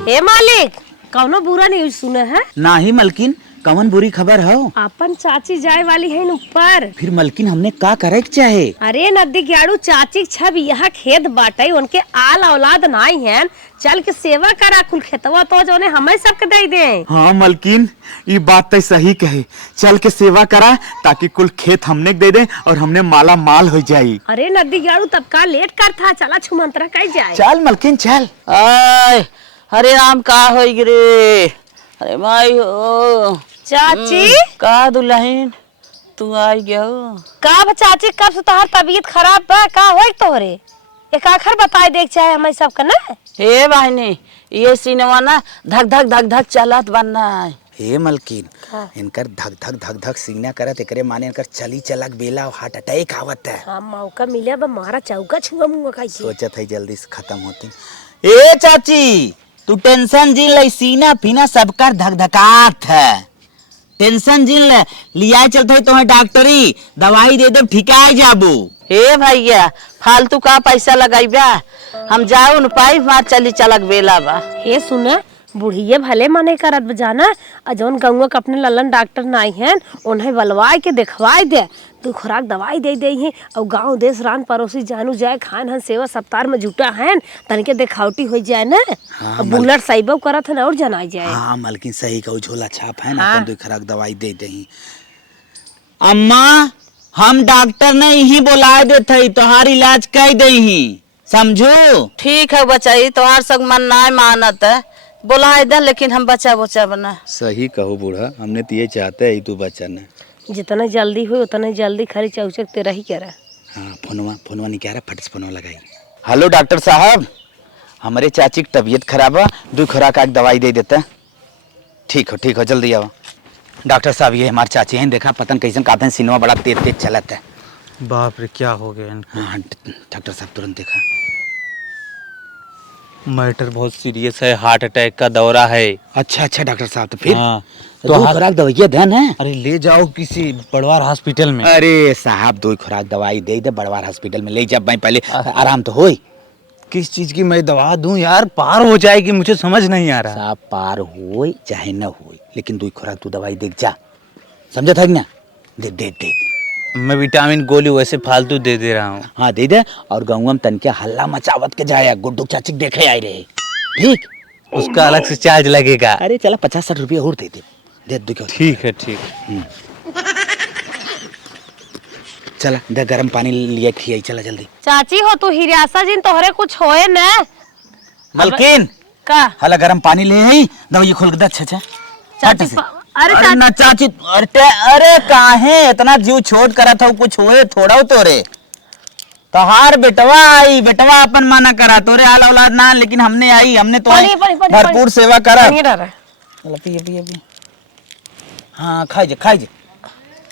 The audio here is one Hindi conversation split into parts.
हे मालिक, कौनो बुरा न्यूज सुने है? नाही मलकिन, कौन बुरी खबर हो? अपन चाची जाए वाली है ऊपर। फिर मलकिन हमने का करे के चाहे? अरे नदी ग्याड़ू चाची छब यहाँ खेत बाटे, उनके आल औलाद नाई हैं, चल के सेवा करा कुल खेतवा तो जो हमें सबके दे दे। हाँ मलकिन, ये बात तो सही कहे, चल के सेवा करा ताकि कुल खेत हमने दे दे और हमने माला माल हो जाये। अरे नदी ग्याड़ू तब का लेट कर था, चला छुमंतरा कह जाए। चल मलकिन चल। आय हरे राम का होई रे? अरे भाई हो चाची का दुल्हन तू आई गयो का चाची, कब से तोहर तबीयत खराब बा? का होई तोहरे? एक आखिर बताए देख चाहे हमें सब का ना। हे बहनी, ये सीनवा ना धक धक धक धक चलत बनना। हे मलकिन, इनकर धक धक धक धक सीना करत, एकरे माने इनकर चली चलक बेला और हार्ट अटैक आवत है। हाँ मौका मिले बा, मारा चौका छुआ मुंह का। सोचत है जल्दी से खत्म होती। ए चाची, तू टेंशन जिन ले, सीना पीना सबकर धक धकात है। टेंशन जिन ले, लिया चलते है तुम्हें डॉक्टरी दवाई दे दे, ठिकाए जाबू। हे भैया, फालतू का पैसा लगाइबा, हम जाऊ न पाई मार चली चलक बेला बा। हे सुना, बुढ़िये भले मने करत बजाना, जौन गंगो के अपने ललन डॉक्टर नाई हैं, उन्हें बलवाए के दिखवाए दे, तू खुराक दवाई दे दे ही। और गांव देश रान पड़ोसी जानू जाए, खान हन सेवा सप्ताह में जुटा है, तनिके दिखावटी हो जाए ना। हाँ, बुलट साइबो करत है और जनाई जाए। हाँ मलकिन सही कहू, झोला छाप है ना, तो खुराक दवाई दे दे ही। अम्मा, हम डॉक्टर ने यही बुलाए देते, तोहार इलाज कर दे ही, समझो? ठीक है बचाई, तोहार सब मन ना मानत है, बुलाए दे, लेकिन हम बच्चा बच्चा बना। सही कहो बूढ़ा, हमने तो ये चाहते है तू बच्चा न। जितना जल्दी हो उतना जल्दी खरी चौचक तेरा ही करा। हाँ फोनवा नहीं कह रहा, फट से फोनवा लगाई। हेलो डॉक्टर साहब, हमारे चाची की तबीयत खराब है, 2 खुराक आग दवाई दे देता। ठीक हो जल्दी आओ। डॉक्टर साहब, ये हमारे चाची हैं, देखा पतंग कैसे काते हैं, सीनवा बड़ा तेज तेज चलता है। बाप रे, क्या हो गया इनको? हाँ डॉक्टर साहब तुरंत देखा। मैटर बहुत सीरियस है, हार्ट अटैक का दौरा है। अच्छा डॉक्टर साहब, तो फिर हाँ, तो 2 खुराक दवाइयाँ धन है। अरे ले जाओ किसी बड़वार हॉस्पिटल में। अरे साहब, 2 खुराक दवाई दे दे, बड़वार हॉस्पिटल में ले जा, मैं पहले आराम तो होई। किस चीज की मैं दवा दूं यार, पार हो जाएगी, मुझे समझ नहीं आ रहा। साहब पार होई चाहे न होई, लेकिन 2 खुराक तू दवाई देख जा, समझा था ना? दे दे दे। मैं विटामिन गोली वैसे फालतू दे दे रहा हूँ। हाँ दे दे, और गाँव में तनके हल्ला मचावत के जाया, गुड्डू चाची देखे आए रहे। ठीक, उसका अलग से चार्ज लगेगा। अरे चला 50-60 रुपया और दे दे दे। ठीक है ठीक। चला दे, गर्म पानी लिए खियाई, चला जल्दी। चाची हो तू हिरासा जिन तोहरे कुछ होए न। मलकिन का हला गर्म पानी ले आई, दवाई खोल के दे। अच्छा चाची अरे ना चाची, अरे काहे इतना जीव छोड़ करा था, कुछ होए थोड़ा तो रे। तोहार बेटवा आई, बेटवा अपन माना करा, तोरे हाल औलाद ना, लेकिन हमने आई, हमने तो भरपूर सेवा करा। चला पिए। हाँ खाई जे।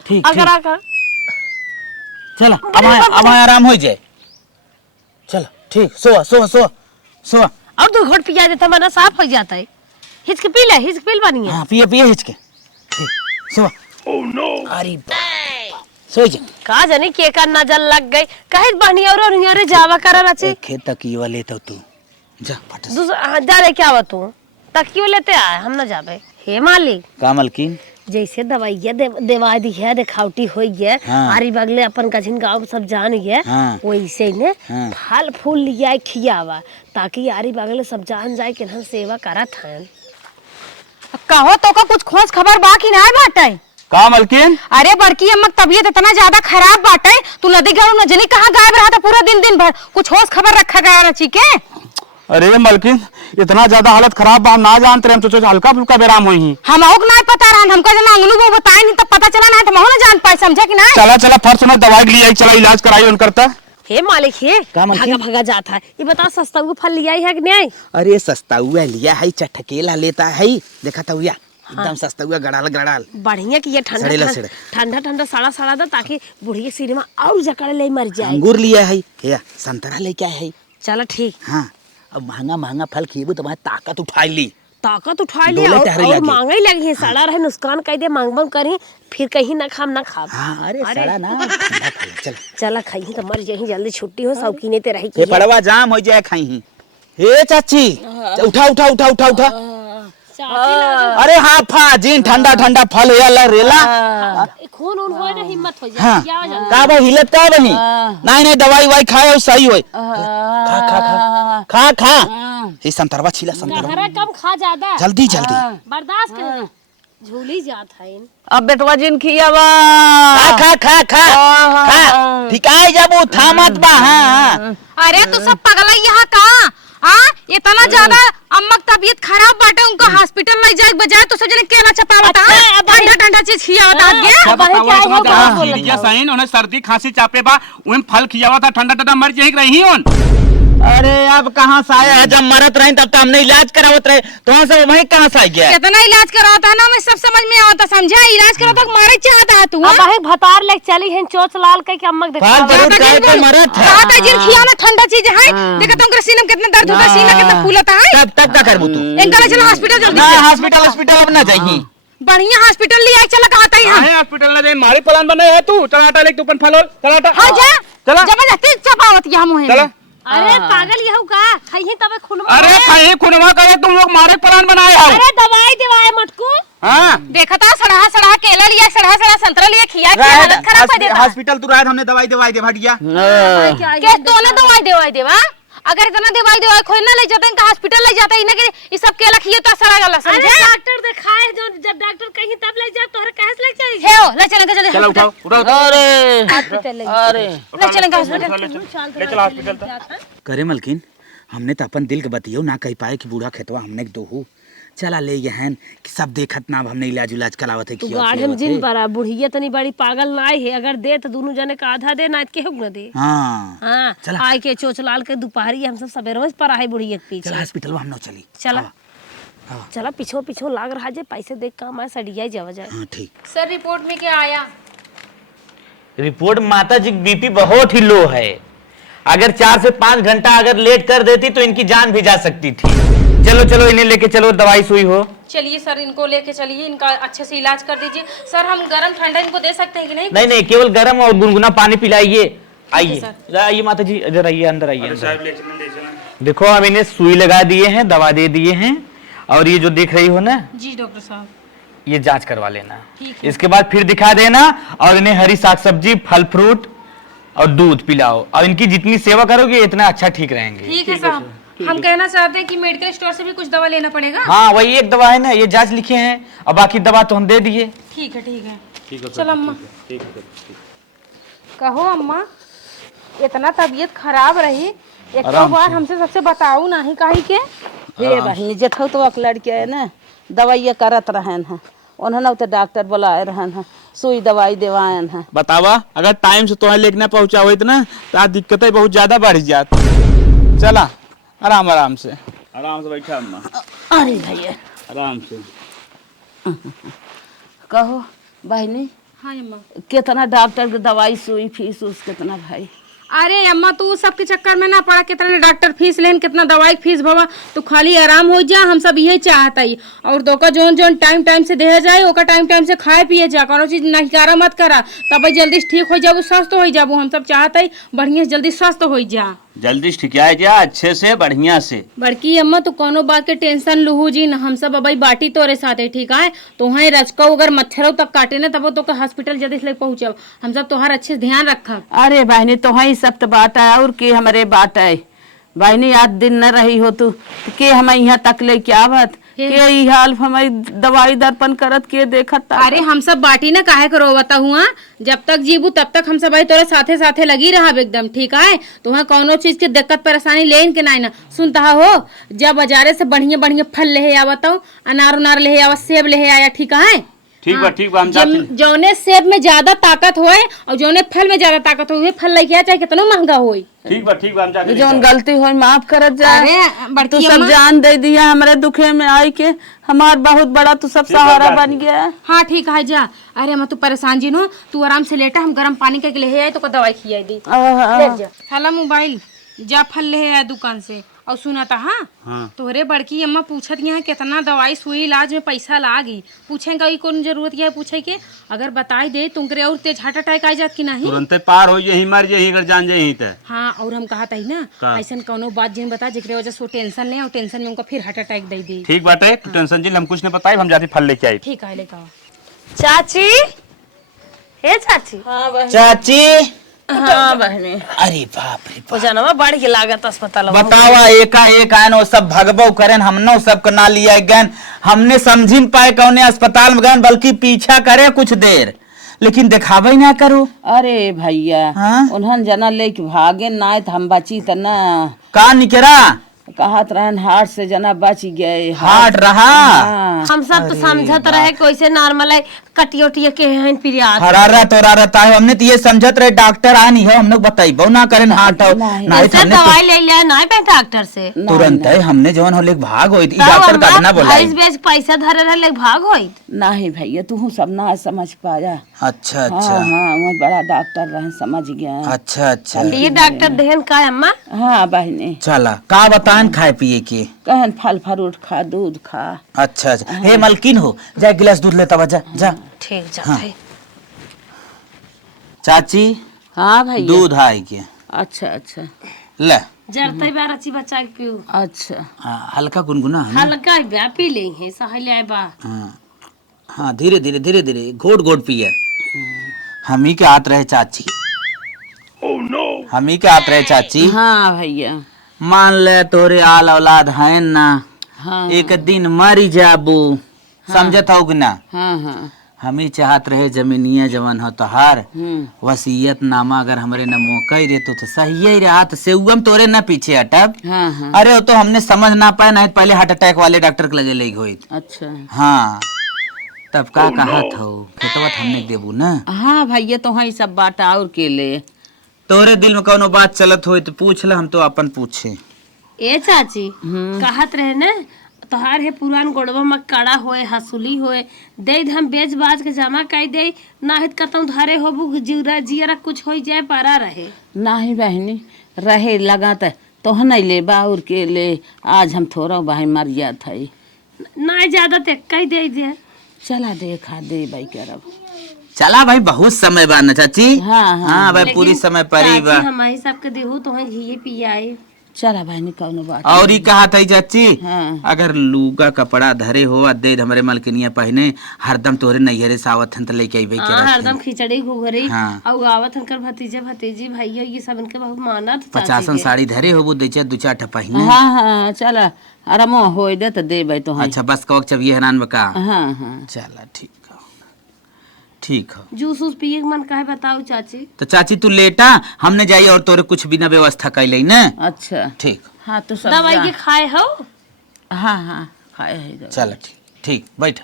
ठीक चला, अब आराम हो जाए। चलो ठीक, सो। और 2 घोट पिया देता, मना साफ हो जाता है। हिचक पी बनी है। हाँ पिए हिचके। सो। ओह नो, अरे सो जा। का जाने के का नजर लग गई, कहीं बहनी और नियरे जावा करा रचे। खेत तकियो लेता तू जा, फट से। दूसरा जा ले, क्या तू तकियो लेते आए, हम न जाबे। हे मालिक, का मलकिन, जैसे दवाइया देवा दी है, दिखावटी होई है। हाँ। आरी बगले अपन कजिन गांव सब जान है। हाँ। वैसे ने हाँ। फल फूल लिया खियावा, ताकि आरी बगले सब जान जाए कि हम सेवा करत हैं। कहो तो का कुछ खोज खबर बाकी ना बाटे? का मलकिन? अरे बड़की अम्मा तबीयत इतना ज्यादा खराब बाटे, तू नदी गयो न जनी कहां गायब रहा था पूरा दिन भर, कुछ होश खबर रखा गया रची के? अरे मलकिन, इतना ज्यादा हालत खराब बा, हम ना जानते, हम सोचे हल्का फुल्का बेराम हुई ही। हम ओक ना पता रहा, हमको जब मंगनू वो बताए नहीं तब पता चला ना, तो महो ना जान पाए, समझे कि ना? चला फर्स्ट में दवाई ली आई, चला इलाज कराई उन करता। हे मालिक, हे भागा जाता है, ये बता सस्ता वो फल लिया है कि नहीं? अरे सस्ता हुआ लिया है, चटकेला लेता है, देखा था हुआ एकदम सस्ता हुआ, गड़ाल बढ़िया की ये ठंडा सड़ा दो, ताकि बुढ़िया सिर में और जकड़ ले मर जाए। अंगूर लिया है, संतरा लेके आया है। चलो ठीक। हाँ, अब महंगा फल खिएबू तो ताकत उठाई ली, और मांगे ही लगी है, सड़ा रहे नुकसान कह दे, मांग करी, फिर कहीं ना खा। हाँ, अरे सड़ा ना, चला खाई तो मर जाही, जल्दी छुट्टी हो, शौकीने ते रही पड़वा जाम हो जाए खाई। हे चाची, उठा उठा उठा उठा उठा। चाटी लगा अरे हाँ फा जिन ठंडा ठंडा फल हो ला रेला। खून उन होए ना हिम्मत हो हाँ जाए क्या हो का बा हिलत का बनी? नहीं नहीं दवाई वाई खाए और सही होए। खा खा खा खा खा ये संतरवा छिला संतरवा हरा कम खा ज्यादा जल्दी जल्दी। बर्दाश्त कर झूली जात है अब बेटवा जिन खियावा खा खा खा खा ठिकाई जाबू थामत बा। हाँ अरे तू सब पगला यहाँ का हाँ इतना ज्यादा अम्मक तबीयत खराब बाटे उनको हॉस्पिटल ले जाए बजाय तो सब जने केला चपावता ठंडा ठंडा चीज खियावता आगे सीरियस आइन उन्हें सर्दी खांसी चापे बा उन फल खियावा था ठंडा ठंडा मर जाई रही उन। अरे अब कहाँ से आया है? जब मरत रहे तब तो हमने इलाज करावत रहे तो वहाँ से वहीं कहाँ से आ गया? कितना इलाज कराता ना मैं सब समझ में आता समझा इलाज कराता मारे चाहता है तू अब है भतार लेके चली है चोच लाल के अम्मक देखा फल जरूर खाए तो मरत है। खाता जिन खियाना ठंडा चीज है देखा तुमका सीना में कितना दर्द होता है सीना कितना फूलता है तब तब क्या करबू तू? इनका ले चलो हॉस्पिटल जल्दी ना हॉस्पिटल हॉस्पिटल अब ना जाइए। बढ़िया हॉस्पिटल ले आए चला कहता ही हम काहे हॉस्पिटल ना जाए मारी प्लान बने है तू चलाटा लेके तू अपन फल चलाटा। हां जा चला जबरदस्ती चपावत यहाँ मुहे चला। अरे पागल यहू का खइही तबे खून अरे कहीं खुनवा करे तुम लोग मारे प्लान बनाए हो। अरे दवाई देवाए मटकू हाँ देखा था सड़ा सड़ा केला लिया सड़ा सड़ा संतरा लिया खिया के हालत खराब कर देता हॉस्पिटल तू रात हमने दवाई दवाई दे भटिया। के तो ना दवाई देवा अगर इतना दवाई खोल ना ले जाते इनका हॉस्पिटल ले जाता इन्हें ये सब केला खियो तो सड़ा गला अरे समझे डॉक्टर दिखाए जो जब डॉक्टर कहीं तब ले जा तोहरे कैसे ले जाई हे ओ ले चलेंगे जल्दी चलो उठाओ उठाओ अरे हॉस्पिटल ले अरे ले चलेंगे हॉस्पिटल ले चलो हॉस्पिटल तक। करे मलकिन हमने तो अपन दिल के बतियो ना कह पाए कि बूढ़ा खेतवा हमने के दोहू चला ले ये हैं कि सब देखत ना हमने इलाज उलाज करावत है तू गाढ़ हम जिन बरा बुढ़िया तनी बड़ी पागल ना है अगर दे तो दोनों जने का आधा दे ना के हुक ना दे। हाँ हाँ चला। आय के चोचलाल के दोपहरी हम सब सवेरे पर आए बुढ़िया के पीछे। चला हॉस्पिटल हम ना चली। चला चला पीछो पीछो लाग रहा जे पैसे देख काम आए सड़िया जावा जाए। हाँ ठीक। सर रिपोर्ट में क्या आया रिपोर्ट माता जी बीपी बहुत ही लो है। अगर 4 से 5 घंटा अगर लेट कर देती तो इनकी जान भी जा सकती थी। चलो चलो इन्हें लेके चलो दवाई सुई हो। चलिए सर इनको लेके चलिए इनका अच्छे से इलाज कर दीजिए सर हम गरम ठंडा इनको दे सकते हैं कि नहीं नहीं केवल गर्म और गुनगुना पानी पिलाइए। आइए आइए माता जी इधर आइए अंदर आइए। देखो हम इन्हें सुई लगा दिए हैं दवा दे दिए हैं और ये जो देख रही हो ना जी डॉक्टर साहब ये जांच करवा लेना। इसके बाद फिर दिखा देना और इन्हें हरी साग सब्जी फल फ्रूट और दूध पिलाओ और इनकी जितनी सेवा करोगे इतना अच्छा ठीक रहेंगे। ठीक है साहब हम कहना चाहते हैं कि मेडिकल स्टोर से भी कुछ दवा लेना पड़ेगा। हाँ वही एक दवा है ना ये जांच लिखे हैं और बाकी दवा तो हम दे दिए। ठीक है चलो अम्मा कहो अम्मा इतना तबीयत खराब रही एक तो बार हमसे सबसे बताओ नहीं कहीं के हे बहनी जथो तो अक लड़के है ना दवाइया करत रहन है उन्होंने तो डॉक्टर बुलाए रहन है सुई दवाई देवायन है। बतावा अगर टाइम से तुम्हें लेके ना पहुंचा हुई ना तो आज दिक्कतें बहुत ज्यादा बढ़ जात। चला आराम आराम से बैठा अम्मा अरे भैया आराम से। कहो बहनी हाँ अम्मा कितना डॉक्टर की दवाई सुई फीस उस कितना भाई? अरे अम्मा तू सबके चक्कर में ना पड़ा कितना डॉक्टर फीस लेन कितना दवाई फीस भवा तू खाली आराम हो जा हम सब यही चाहता ही और दोका जोन जोन टाइम टाइम से दे जाए ओका टाइम टाइम से खाए पिए जा कोनो चीज नहीं करा मत करा तब जल्दी ठीक हो जाबू स्वस्थ हो जाबू हम सब चाहता ही बढ़िया से जल्दी स्वस्थ हो जा जल्दी ठिकाए जा अच्छे से बढ़िया से। बड़की अम्मा तू कोनो बात के टेंशन लूहू जी न हम सब अबाई बाटी तोरे साथ है ठीक है तो वहाँ रचका अगर मच्छरों तक काटे ना तब तो हॉस्पिटल जल्दी से पहुंचब हम सब तोहार अच्छे से ध्यान रखब। अरे बहनी तो ही सब तो बात है और के हमारे बात है बहनी आज दिन न रही हो तू तो के हम यहाँ तक ले के आवत के ई हाल हमारी दवाई दर्पण करत के देखत। अरे हम सब बाटी ना काहे करो बता हुआ जब तक जीबू तब तक हम सब भाई तोरे साथे साथे लगी रहा एकदम ठीक है तो वहाँ कोनो चीज की दिक्कत परेशानी लेन के नहीं ना सुनता हो जब बाजारे से बढ़िया बढ़िया फल ले आवत हूँ अनार उनार ले आवा सेब ले आया ठीक है ठीक बा हम जाते जौने सेब में ज्यादा ताकत होए और जौने फल में ज्यादा ताकत हो फल लेके आ चाहे कितना महंगा होए। ठीक बा हम जाते जो उन गलती हो माफ करत जा। अरे बड़की तू सब अम्मा जान दे दिया हमारे दुखे में आई के हमार बहुत बड़ा तू सब सहारा बन गया। हाँ ठीक है जा। अरे अम्मा तू परेशान जी नो तू आराम से लेटा हम गर्म पानी के ले आए तो दवाई खिलाई दी ले जा। हेलो मोबाइल जा फल ले आए दुकान से और सुना था हाँ हाँ। तोहरे बड़की अम्मा पूछत यहाँ कितना दवाई सुई इलाज में पैसा लागी पूछेंगे ई कौन जरूरत है पूछे के अगर बताई दे तुमरे और तेज हार्ट अटैक आ जात कि नहीं तुरंते पार हो यही मर यही अगर जान जाही त हाँ और हम कहा था ना का? ऐसा कोनो बात जिन बता जिकरे वजह से वो टेंशन ले और टेंशन में उनका फिर हार्ट अटैक दे दी ठीक बाटे तू टेंशन जी हम कुछ नहीं बताई हम जाते फल लेके आई ठीक है लेका चाची, हे चाची, चाची हाँ बहनी अरे बाप रे वो जानवा बढ़ के लागत अस्पताल बतावा एका एक आन वो सब भगबो करेन हमने सबको ना लिया गन हमने समझी न पाए कौने अस्पताल में गन बल्कि पीछा करे कुछ देर लेकिन दिखावे ना करो। अरे भैया हाँ? उन्हन जना लेके भागे ना तो हम बची त ना का निकरा कहत रहन हार्ट से जना बच गए हार्ट रहा हाँ। हम सब तो समझत रहे कि वैसे नॉर्मल है कटियोटिया के हैं प्रियास हरारत है हमने तो ये समझत रहे डॉक्टर आ नहीं है हम लोग बताइबो ना करें हार्ट हो नहीं इससे दवाई ले लिया नहीं पे डॉक्टर से तुरंत है हमने जवन हो लेक भाग होई थी डॉक्टर का ना बोला इस बेच पैसा धरे रहे ले भाग होई नहीं भैया तू सब ना समझ पाया। अच्छा हाँ अच्छा हाँ वो बड़ा डॉक्टर रहे समझ गया। अच्छा अच्छा ये डॉक्टर देहन का है अम्मा हाँ बहनी चला का बतान खाए पिए के कहन फल फ्रूट खा दूध खा। अच्छा अच्छा हे मलकिन हो जा एक गिलास दूध लेता जा जा ठीक जाते चाची हाँ भैया दूध आई के अच्छा अच्छा ले जरते बार अच्छी बच्चा के पियो अच्छा हाँ, हल्का गुनगुना है ना? हल्का ब्या पी ले है सहले आए बा हाँ हाँ धीरे धीरे धीरे धीरे घोट घोट पिए हम ही के हाथ रहे चाची हम ही के हाथ रहे चाची हाँ भैया मान ले तोरे आल औलाद है ना हाँ एक दिन मरी जाबू समझत हो कि ना हाँ हाँ हम ही चाहत रहे जमीनिया जवन हो तोहार वसीयत नामा अगर हमरे न मौका ही देतो तो सही ही रात से उगम तोरे न पीछे हटब। हाँ हाँ अरे वो तो हमने समझ ना पाए नहीं पहले हार्ट अटैक वाले डॉक्टर के लगे ले गई। अच्छा हाँ तब का कहत हो खेतवत हमने देबू ना। हाँ भैया तो हाँ सब बात और के ले तोरे दिल में कौनो बात चलत हो तो पूछ ले हम तो अपन पूछे। ए चाची कहत रहे ना तोहार है पुरान गोड़वा में कड़ा होए हसूली होए दे हम बेच बाज के जमा कर दे ना हित करता धारे होबू जीरा जियरा कुछ हो जाए पारा रहे नहीं बहनी रहे लगा तो नहीं ले बाउर के ले आज हम थोड़ा भाई मर गया था ना ज्यादा ते कह दे दे चला देखा दे भाई करब चला भाई बहुत समय बा ना चाची। हाँ हाँ हाँ भाई पूरी समय परी बा हमारी सबके देहू तो घी पियाए चला बहनी कौनो बात और ही कहा था चाची हाँ। अगर लूगा कपड़ा धरे हो दे हमरे मलकिनिया पहने हरदम तोरे नैहरे से आवत हन त लेके आइबे के हरदम खिचड़ी घुघरी हाँ। और आवत हनकर भतीजे भतीजी भैया ये सब इनके बहुत मानत 50 साड़ी धरे हो दे दू चार ठपहिने। हाँ हाँ चला आरामो हो दे तो दे भाई तो हाँ अच्छा बस कवक जब ये हरान बका हाँ हाँ चला ठीक हो ठीक हो। जूस उस पिए के मन काहे बताओ चाची तो चाची तू लेटा हमने जाई और तोरे कुछ बिना व्यवस्था कैले ना। अच्छा ठीक हाँ तो सब दवाई जा। के खाए हो हाँ हाँ खाए है दवाई। चल ठीक ठीक बैठ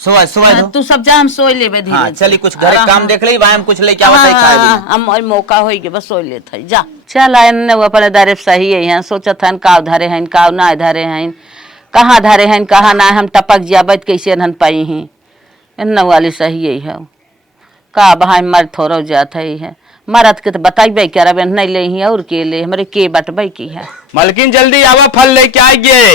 सुबह सुबह हाँ, तू सब जा हम सोई लेबे धीरे हाँ से। चली कुछ घरे हाँ, काम हाँ। देख ले भाई हम कुछ लेके आवत है खाए हाँ, भी। हम और मौका होई के बस सोई लेत है जा चल आने वो अपने दरे सही है यहाँ सोचत हन काव धरे हैं काव ना धरे हैं कहाँ धरे हैं कहाँ ना हम टपक जाबत कैसे नन पाई हैं इन वाली सही है का भाई मर थोड़ा जात है मरद के तो बताइबे क्या रबे नहीं ले ही और के ले हमरे के बटबे की है मलकिन जल्दी आवा फल लेके आए गए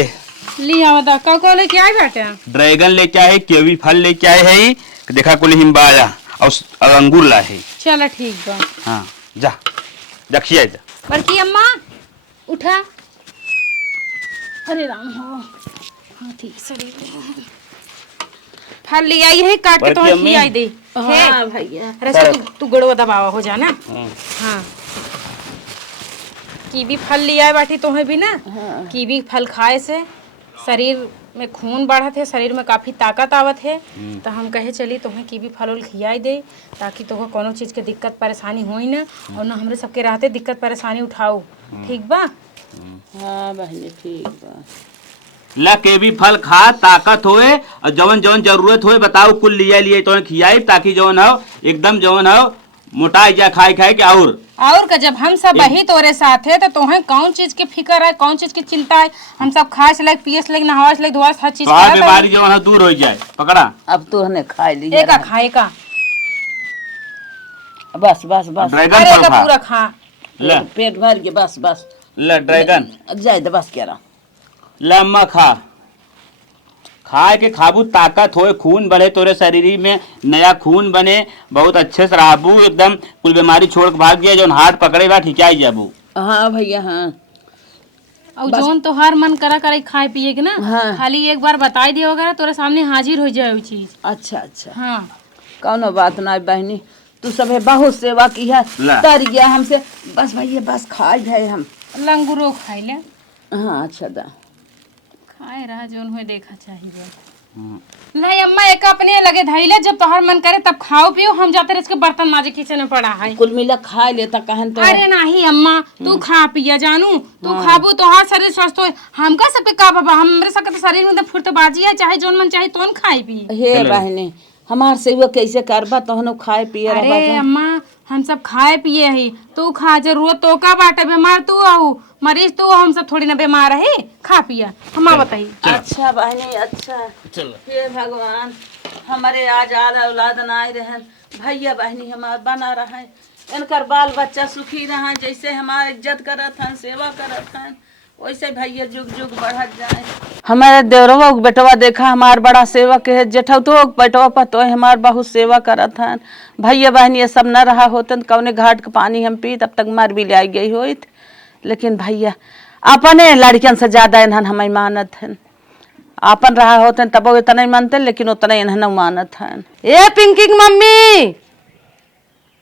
ली आवा दा का लेके आए बेटे ड्रैगन लेके आए केवी फल लेके आए है देखा कुल हिम्बा आया और अंगूर ला है। चलो ठीक बा हाँ जा देखिए जा बड़की अम्मा उठा अरे राम हो हाँ ठीक सही फल ले आई है काट के तो बड़की अम्मी। खिलाई दे हाँ भैया अरे तू गड़वा दबावा हो जाना हाँ कीवी फल लिया है बाटी तुम्हें भी ना कीवी फल खाए से शरीर में खून बढ़त है शरीर में काफी ताकत आवत है तो हम कहे चली तुम्हें कीवी फल उल खियाई दे ताकि तुम्हें कोनो चीज के दिक्कत परेशानी होई ना और ना हमरे सबके रहते दिक्कत परेशानी उठाओ ठीक बा हाँ बहनी ठीक बा ला केवी फल खा ताकत होए और जवन जवन जरूरत होए बताओ कुल लिया लिए तो खियाई ताकि जवन हो एकदम जवन हो मोटा जा खाए खाए के और का जब हम सब वही तोरे साथ है तो तुम्हें कौन चीज की फिक्र है कौन चीज की चिंता है हम सब खाए से लायक पिए से लायक नहाए से लायक धोए से हर चीज तो बीमारी जवन हो दूर हो जाए पकड़ा अब तो हने खा लिया एक खाए का बस बस बस ड्रैगन अरे फल का खा पूरा खा ले पेट भर के बस बस ले ड्रैगन जाए दे बस कह रहा। ले अम्मा खा, खाए के खाबू ताकत होए, खून बढ़े तोरे शरीर में, नया खून बने, बहुत अच्छे से रहबू, एकदम कुल बीमारी छोड़ के भाग गया, जो हाथ पकड़े बा ठीक आई जाबू। हाँ भैया हाँ। और जोन तो हर मन करा करे खाए पिए के ना, हाँ। खाली एक बार बताई दिया वगैरह तोरे सामने हाजिर हो जाए वो चीज। अच्छा अच्छा हाँ कौनो बात ना बहनी, तू सब बहुत सेवा की है, ला। तर गया हमसे, बस भैया बस खाए गए हम। लंगूरो खाई ले, हाँ अच्छा दा खाए रहा जोन हुए देखा चाहिए। नहीं अम्मा एक अपने लगे धैले, जब तोहर मन करे तब खाओ पियो, हम जाते रहे इसके बर्तन माजे किचन में पड़ा है। कुल मिला खा लेता कहन तो। अरे नहीं अम्मा तू खा पिया जानू, तू खाबू तो हर शरीर स्वस्थ हो। हमका सब पे का बाबा, हमरे सब के शरीर में फुर्तबाजी है, चाहे जोन मन चाहे तोन खाए पिए। हे बहनी हमार सेवा कैसे करबा, तोहनो खाए पिए अरे रहबा। अम्मा हम सब खाए पिए ही, तू खा, जरूरत तो का बाटे, बीमार तू आहू, मरीज तू, हम सब थोड़ी ना बीमार है, खा पिया हम बताई। अच्छा बहनी अच्छा, हे भगवान हमारे आज आला औलाद ना आए रहन, भैया बहनी हमार बना रहे, इनकर बाल बच्चा सुखी रहे, जैसे हमार इज्जत करत हन, सेवा करत हन, वैसे भैया जुग जुग बढ़त जाए। हमारे देवरवा के बेटवा देखा हमार बड़ा सेवक है, जेठौ तो बेटवा पतो हमार बहुत सेवा करत हन। भैया बहनी ये सब न रहा होतन, कौने घाट का पानी हम पी तब तक मार भी लाई गई होइत, लेकिन भैया अपने लड़कियन से ज्यादा इन्हन हमें मानत हन। अपन रहा होतन तब वो इतना ही मानते, लेकिन उतना इन्हन मानत हन। ए पिंकी की मम्मी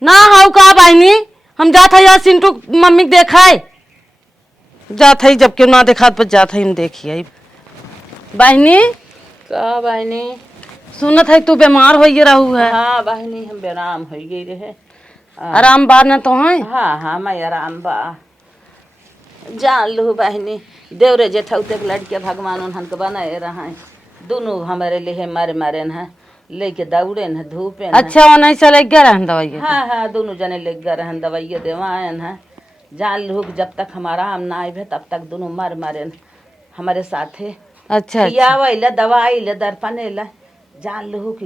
ना हाउ का बहनी, हम जात है यार सिंटू मम्मी के देखाए, जात है जब क्यों ना देखा तो जात है देखिए बहनी। का बहनी सुनत है तू बीमार हो रहू है। हाँ बहनी हम बेराम हो गई रहे, आराम बा न तो है। हाँ हाँ मैं आराम बा, जान लू बहनी देवरे जेठौ तक लड़के भगवान उन्हन के बनाए रहे, दोनों हमारे लिए मारे मारे न लेके दौड़े न धूपे। अच्छा वो नहीं चले गया रहन दवाई। हाँ हाँ दोनों जने ले गए रहन दवाई देवायन है, जान लू जब तक हमारा आम ना आए तब तक दोनों मार मारे हमारे साथे। अच्छा या दवाई ले दर्पण ले, जान लू की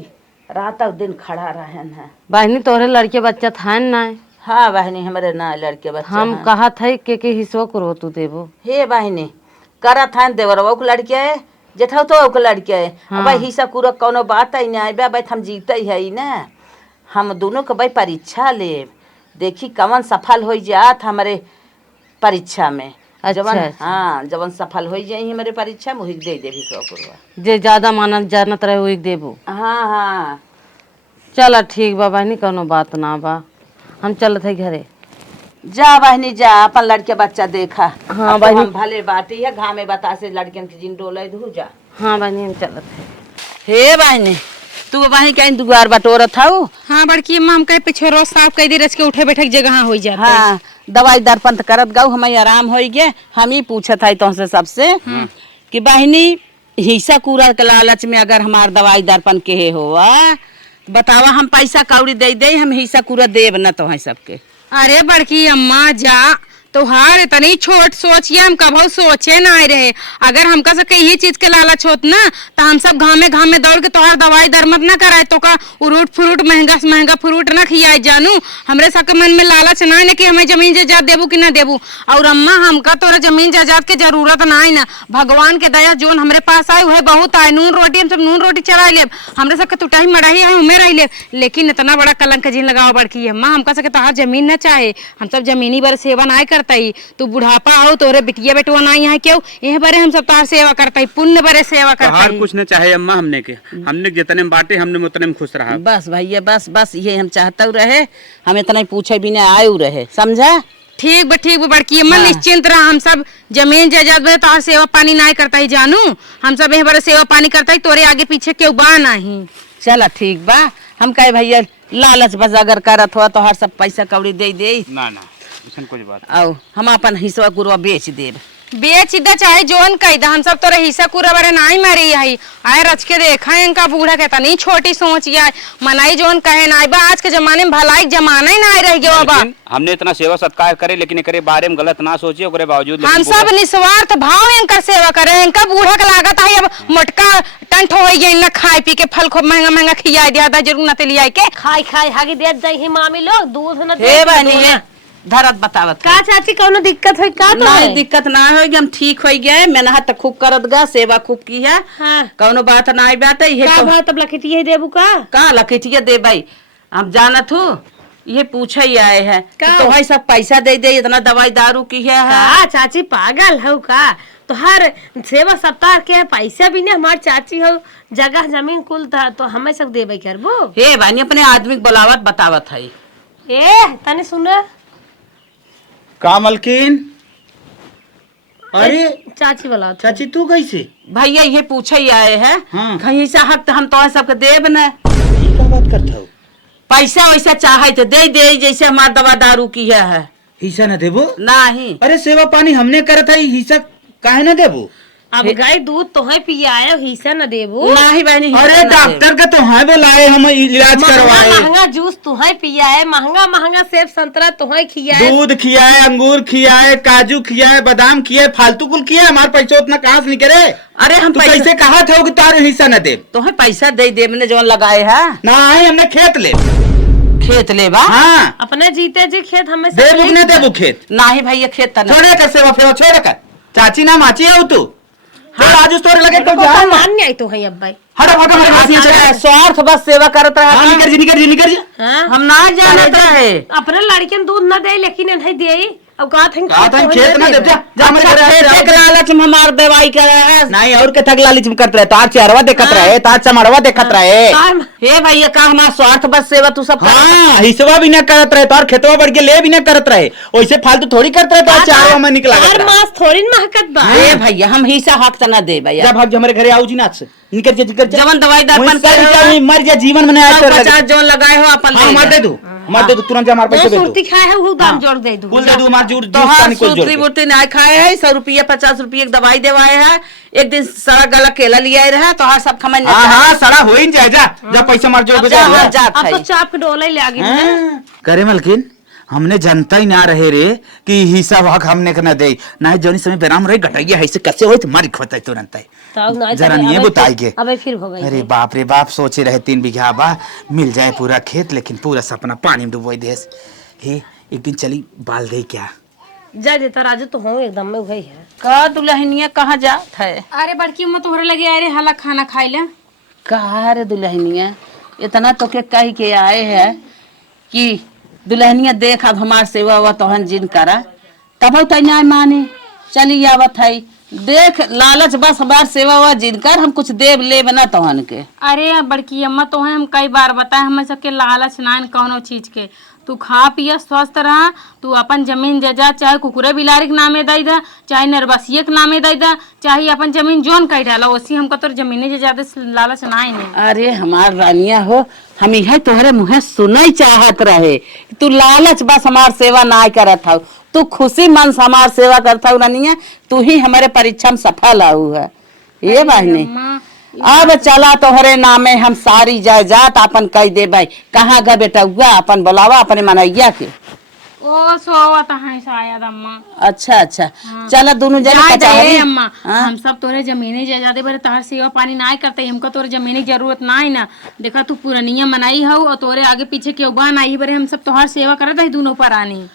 रात दिन खड़ा रहन है। बहनी तोरे लड़के बच्चा था ना? हाँ बहनी हमारे ना लड़के बच्चा हम कहा थे के हिस्सों करो तू देवो। हे बहनी करा था देवरवा के लड़के है, जेठौ तो लड़के है। हाँ। भाई हिस्सा पूरा कोनो बात है ना, भाई हम जीते है ना, हम दोनों के भाई परीक्षा ले, देखी कवन सफल हो जात हमारे परीक्षा में। जवन हाँ जवन सफल हो जाए हमारे परीक्षा में दे देवी तो जे ज्यादा मानत जानत रहे वही देबो। हाँ हाँ चल ठीक बा बहनी, कोनो बात ना बा, हम चलत है घरे। जा बहनी जा, अपन लड़के बच्चा देखा। हाँ बहनी भले बाटी है, घामे बता से लड़कियन के जिन डोले धू जा। हाँ बहनी हम चलत है। हे बहनी तू बहनी कहीं दुआर बटोरत हऊ? हाँ बड़की अम्मा हम कहे पीछे रोज साफ कर दे, रच के उठे बैठे जगह हो जाता। हाँ दवाई दर्पण करत गाऊ, हमें आराम हो गए। हम ही पूछत है तुमसे सबसे कि बहनी हिस्सा कूड़ा के लालच में अगर हमार दवाई दर्पण के हुआ बतावा, हम पैसा कौड़ी दे हम हिस्सा कूड़ा देव न तो है सबके। अरे बड़की अम्मा जा, तोहार इतनी छोट सोचिए, हम कभी सोचे ना आए रहे। अगर हमका सके यही चीज के लालच होत ना तो हम सब घामे दौड़ के तोहार दवाई दरमत ना कराए, तो का उरूट फ्रूट महंगा से महंगा फ्रूट ना खियाए जानू। हमरे सबके मन में लालच ना है कि हमें जमीन जायदाद देबू कि ना देबू। और अम्मा हमका तोरा जमीन जायदाद के जरूरत ना है ना, भगवान के दया जोन हमरे पास आए वह बहुत आए। नून रोटी हम सब नून रोटी चला लेब, हमरे सबके टूटा ही मड़ाही है उमे रह लेब, लेकिन इतना बड़ा कलंक जिन लगाओ बड़की अम्मा, हमका सके तोहार जमीन न चाहे, हम सब जमीनी बर सेवा ना करता ही। तू बुढ़ापा हो तोरे बिटिया बेटुआ ना यहाँ क्यों, यह बारे हम सब तार सेवा करता ही, पुण्य बरे सेवा करता हर कुछ न चाहे अम्मा, हमने के हमने जितने में बांटे हमने उतने में खुश रहा। बस भैया बस बस ये हम चाहते रहे, हम इतना ही पूछे भी ना आए रहे, समझा? ठीक बा बड़की अम्मा। हाँ। निश्चिंत रहा, हम सब जमीन जायदाद में तोहार सेवा पानी ना करता ही जानू, हम सब यह बारे सेवा पानी करता ही, तोरे आगे पीछे क्यों बा नहीं। चला ठीक बा, हम कहे भैया लालच बस अगर करत हो तो हर सब पैसा कौड़ी दे ना ना कुछ बात आओ, हम अपन हिस्सा गुरुआ बेच देब। बेच दा चाहे जोन कही दा, हम सब तोरे हिस्सा कुरा बारे ना ही मरी आई आए रच के देखा है इनका बूढ़ा कहता नहीं छोटी सोच आए मनाई जोन कहे ना बा। आज के जमाने में भलाई जमाना ही ना रह गया बा। हमने इतना सेवा सत्कार करे लेकिन एकरे बारे में गलत ना सोचे, ओकरे बावजूद हम सब निस्वार्थ भाव इनका सेवा करे। इनका बूढ़ा के लागत है अब मोटका टंठ हो गई, इनका खाए पी के फल खूब महंगा महंगा खिया दिया था, जरूर न लिया के खाई खाई हागी दे जाई मामी लोग दूध न हे बहनी धरत बतावत का चाची कौनो दिक्कत है का तो नहीं है? दिक्कत ना होगी, हम ठीक हो गए। मेहनत तो खूब करत गा, सेवा खूब की है, हाँ कौनो बात ना बात है। का भाव तब लखिटिया देबू का लखिटिया दे भाई, हम जानत हो ये पूछे ही आए हैं का? तो भाई सब पैसा दे दे, इतना दवाई दारू की है। का चाची पागल हो का? तो हर सेवा सप्ताह के पैसा भी नहीं, हमार चाची हो जगह जमीन कुल था तो हमें सब देबे करबो। हे भाई अपने आदमी के बुलावत बतावत है। ए तने सुना का मलकिन? अरे चाची वाला चाची तू कैसे? भैया ये पूछे ही आए हैं हाँ। कहीं से हक तो हम तो सबके देब न, ये क्या बात करता हो? पैसा वैसा चाहे तो दे दे, जैसे हमार दवा दारू की है हिस्सा न देबो? नहीं। अरे सेवा पानी हमने करत है, हिस्सा काहे न देबो? अब गाय दूध तो है पिए आए हिस्सा न देबू। नहीं बहनी, अरे डॉक्टर का तो है बुलाए, हम इलाज करवाए, महंगा जूस तो है पिया है, महंगा महंगा सेब संतरा तो है खिया है। दूध खियाए, अंगूर खियाए, काजू खियाए, बादाम खियाए, फालतू कुल खियाए। हमारे पैसा उतना कहाँ से निकले? अरे हम तू पैसा कैसे कहा था कि तारे हिस्सा न दे? तो है पैसा दे दे, मैंने जो लगाए है नहीं हमने खेत ले। खेत ले बा। हाँ अपने जीते जी खेत हमें देबू कि न देबू खेत? नहीं भैया खेत तो नहीं। छोड़े कर सेवा फेवा छोड़ कर। चाची ना माची है तू। हाँ आज स्टोरी लगे तो को जा। मान नहीं आई तो है अब भाई। हटा हटा हमारे पास नहीं चला। स्वार्थ बस सेवा करता हाँ है, निकर जी निकर जी निकर जी। हाँ? हम ना जानता है। अपने लड़के दूध न दे लेकिन नहीं दे। अब कहा कहा खेत ना दे, जा जा हमारे घर आ, जा। एक लालच में हमार दवाई कर है। नहीं और के थक लालिच में करत रहे, तार चेहरवा देखत रहे, तार चमड़वा देखत रहे। हे भैया का हमारा स्वार्थ बस सेवा तू सब कर। हाँ हिस्सा भी ना करत रहे, तार खेतवा बढ़ के ले भी ना करत रहे, वैसे फालतू थोड़ी करत रहे, तार चेहरवा में निकला और मांस थोड़ी न महकत बा। हे भैया हम हिस्सा हक तो ना दे भैया। जा भाग जा हमारे घरे आओ जी नाच से निकर जा निकर जा। जवन दवाई दार वहीं बन सर कर जा, मर जा जीवन में आया कर 50 जो लगाए हो अपन हाँ ले मार जा। दे दू, मार दे दू तुरंत जा, हमारे पैसे दे सुरती दू। खाए है वो दाम जोड़ दे दूं। कुल दे दू, हमारे जूर तो जूस हाँ पानी कुल जोड़ सूत्री के। बूटी ना खाए है, 100 रुपया 50 रुपया की दवाई देवाए है। एक दिन सारा गला केला लिया रहा तो हाँ सब खमन हाँ हाँ सारा हो ही जाए, जा जा पैसा मार जोड़ के जा। अब तो चाप के डोला ही ले आगे हाँ। करे मलकिन हमने जनता ही ना रहे रे कि हिस्सा हक हमने के न दे ना, जोनी समय बेराम रहे गटैया है से कैसे होई तो मारी खोता तुरंत है जरा नहीं बताई के। अबे फिर हो गई। अरे बाप रे बाप, सोचे रहे 3 बीघा बा मिल जाए पूरा खेत, लेकिन पूरा सपना पानी में डूबोई देस। हे एक दिन चली बाल दे क्या? जा देता राजू तो हो एकदम में वही है। का दुल्हनिया कहाँ जात है? अरे बड़की उम्मा तोहरे लगे अरे हला खाना खाई ले। कहा रे दुल्हनिया इतना तो के कह के आए है कि दुल्हनिया देख अब हमार सेवा हुआ तोहन जिन करा, तब तो न्याय माने चली आवत है। देख लालच बस हमार सेवा हुआ जिनकर, हम कुछ देव ले बना तोहन के। अरे बड़की अम्मा तो हम कई बार बताए हमें सबके लालच ना कौनो चीज के। तू खा पिया स्वस्थ रहा, तू अपन जमीन जा, चाहे कुकुरे बिलारी के नामे दे दा, चाहे नरबसिये के नामे दे दा, चाहे अपन जमीन जोन कह डाला वैसी हमको तो जमीने ज्यादा लालच ना ही नहीं। अरे हमार रानिया हो, हम यह तोहरे मुँहे सुनई चाहत रहे, तू लालच बस हमार सेवा ना करत हो, तू खुशी मन से हमार सेवा करता हूँ रानिया, तू ही हमारे परीक्षा में सफल आऊ है। ये बहनी अब चला तोहरे नामे हम सारी जायदाद अपन कह दे भाई। कहाँ गा बेटा हुआ अपन बुलावा अपने मनैया के। ओ सोवत है शायद अम्मा। अच्छा अच्छा चला दोनों जने जाए कचहरी। दे अम्मा, हाँ? हम सब तोरे जमीने जायदादे बरे तोहर सेवा पानी ना करते, हमको तोरे जमीने की जरूरत ना है ना। देखा तू पुरानिया मनाई हो और तोरे आगे पीछे के उबान आई बरे, हम सब तोहर सेवा करत है दोनों परानी।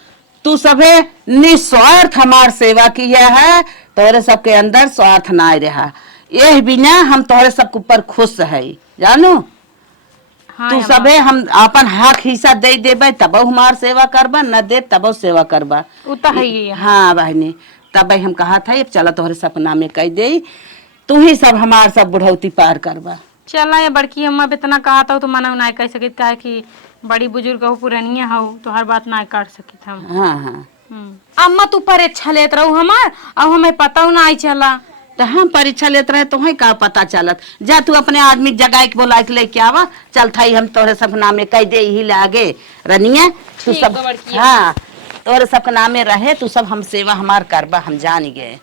तू सभे निस्वार्थ हमार सेवा किया है, तोरे सबके अंदर स्वार्थ ना रहा, यह बिना हम तोहरे सबके ऊपर खुश है जानू। हाँ तू अम्मा। सबे हम अपन हक हिस्सा दे देबे तब हमार सेवा करबा, न दे तब सेवा करबा। उ तो है ही है। हाँ बहनी तब हम कहा था अब चला तोहरे सपना में कह दे, तू ही सब हमार सब बुढ़ौती पार करबा। चला ये बड़की अम्मा इतना कहा था तो मना ना कह सकित, काहे कि बड़ी बुजुर्ग हो पुरानिया हो तो हर बात ना कर सकित हम। हाँ हाँ अम्मा तू परीक्षा लेत रहू हमार, अब हमें पता ना आई चला। तो हम परीक्षा लेते रहे तो का पता चलत। जा तू अपने आदमी जगाए के बोला के लेके आवा, चल था हम तोहरे सब नामे कह दे ही लागे रनिया तू ठीक सब। बा बड़की। हाँ तोहरे सब नामे रहे, तू सब हम सेवा हमार करबा, हम जान गए।